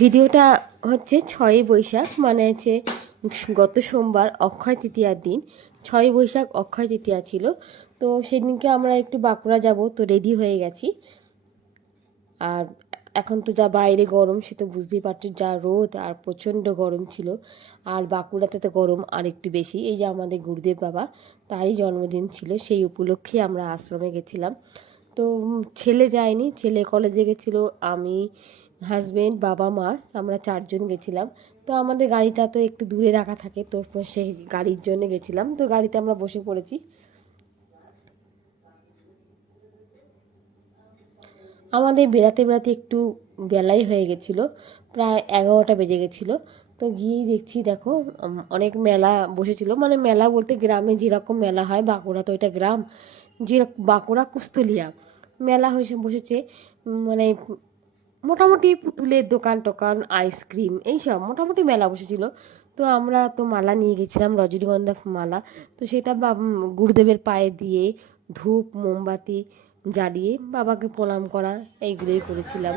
ভিডিওটা হচ্ছে 6ই বৈশাখ, মানে হচ্ছে গত সোমবার অক্ষয় তৃতীয়ার দিন। 6ই বৈশাখ অক্ষয় তৃতীয়া ছিল। তো সেদিনকে আমরা একটু বাঁকুড়া যাব, তো রেডি হয়ে গেছি। আর এখন তো যা বাইরে গরম, সে তো বুঝতেই পারছো, যা রোদ আর প্রচণ্ড গরম ছিল। আর বাঁকুড়াতে তো গরম আর একটু বেশি। এই যে আমাদের গুরুদেব বাবা, তারই জন্মদিন ছিল, সেই উপলক্ষে আমরা আশ্রমে গেছিলাম। তো ছেলে যায়নি, ছেলে কলেজে গেছিলো, আমি, হাজবেন্ড, বাবা, মা, আমরা 4জন গেছিলাম। তো আমাদের গাড়িটা তো একটু দূরে রাখা থাকে, তো সেই গাড়ির জন্য গেছিলাম। তো গাড়িতে আমরা বসে পড়েছি। আমাদের বেড়াতে বেড়াতে একটু বেলাই হয়ে গেছিলো, প্রায় 11টা বেজে গেছিলো। তো গিয়েই দেখছি, দেখো অনেক মেলা বসেছিল, মানে মেলা বলতে গ্রামে যেরকম মেলা হয়, বাঁকুড়া তো এটা গ্রাম, যে বাঁকুড়া কুস্তলিয়া মেলা হয়েছে বসেছে। মানে মোটামুটি পুতুলের দোকান টোকান, আইসক্রিম, এইসব মোটামুটি মেলা বসেছিল। তো আমরা তো মালা নিয়ে গেছিলাম, রজনীগন্ধা মালা। তো সেটা গুরুদেবের পায়ে দিয়ে ধূপ মোমবাতি জ্বালিয়ে বাবাকে প্রণাম করা, এইগুলোই করেছিলাম।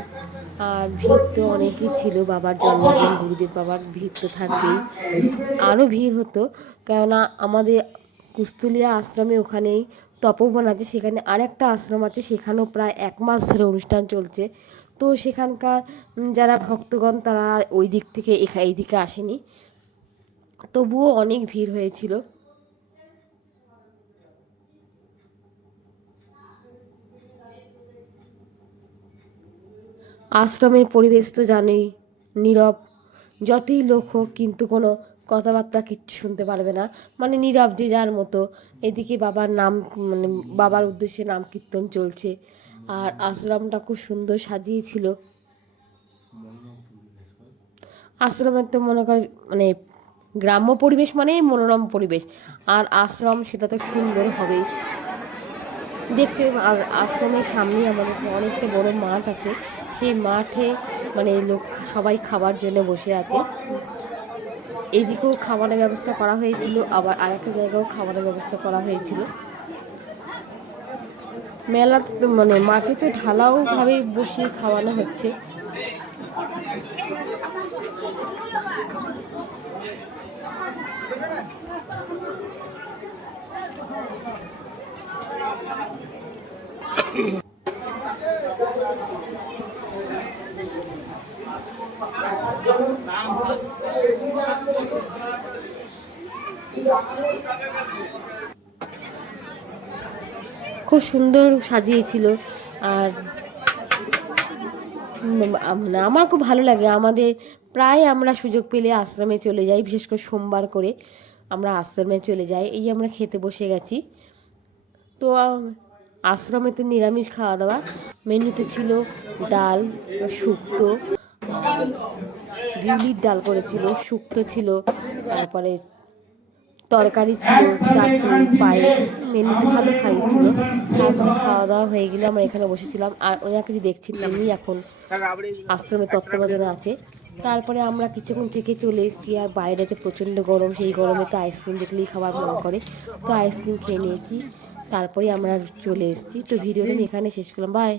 আর ভিড় তো অনেকই ছিল, বাবার জন্মদিন, গুরুদেব বাবার, ভিড় তো থাকবেই। আরও ভিড় হতো, কেননা আমাদের কুস্তলিয়া আশ্রমে ওখানেই তপবন আছে, সেখানে আরেকটা আশ্রম আছে, সেখানেও প্রায় 1 মাস ধরে অনুষ্ঠান চলছে। তো সেখানকার যারা ভক্তগণ, তারা ওই দিক থেকে এই দিকে আসেনি, তবুও অনেক ভিড় হয়েছিল। আশ্রমের পরিবেশ তো জানোই, নীরব, যতই লোক হোক কিন্তু কোনো কথাবার্তা কিচ্ছু শুনতে পারবে না, মানে নীরব, যে যার মতো। এদিকে বাবার নাম, মানে বাবার উদ্দেশ্যে নাম কীর্তন চলছে। আর আশ্রমটা খুব সুন্দর সাজিয়েছিল। আশ্রমের তো মনে করে, মানে গ্রাম্য পরিবেশ মানে মনোরম পরিবেশ, আর আশ্রম সেটা তো সুন্দর হবেই। দেখছে, আর আশ্রমের সামনেই আমাদের অনেকটা বড় মাঠ আছে, সেই মাঠে মানে লোক সবাই খাবার জন্য বসে আছে। এইদিকেও খাবারের ব্যবস্থা করা হয়েছিল, আবার আরেকটা জায়গাও খাবারের ব্যবস্থা করা হয়েছিল। মেলা মানে মাঠে তো ঢালাওভাবে বসিয়ে খাওয়ানো হচ্ছে। খুব সুন্দর সাজিয়েছিল। আর আমার খুব ভালো লাগে, আমাদের প্রায় আমরা সুযোগ পেলে আশ্রমে চলে যাই, বিশেষ করে সোমবার করে আমরা আশ্রমে চলে যাই। এই আমরা খেতে বসে গেছি। তো আশ্রমে তো নিরামিষ খাওয়া দাওয়া, মেনুতে ছিল ডাল, শুক্তো, বিউলির ডাল করেছিল, শুক্তো ছিল, তারপরে তরকারি ছিল, চাটনি, পায়েস, মেনুতে ভালো খাইয়েছিল। তারপরে খাওয়া দাওয়া হয়ে গেলে আমরা এখানে বসেছিলাম, আর ওনাকে যে দেখছিলাম, উনি এখন আশ্রমে তত্ত্বাবধানে আছে। তারপরে আমরা কিছুক্ষণ থেকে চলে এসেছি, আর বাইরে যে প্রচণ্ড গরম, সেই গরমে তো আইসক্রিম দেখলেই খাবার মন করে, তো আইসক্রিম খেয়ে নিয়েছি। তারপরে আমরা চলে এসেছি। তো ভিডিওটা আমি এখানে শেষ করলাম, বাই।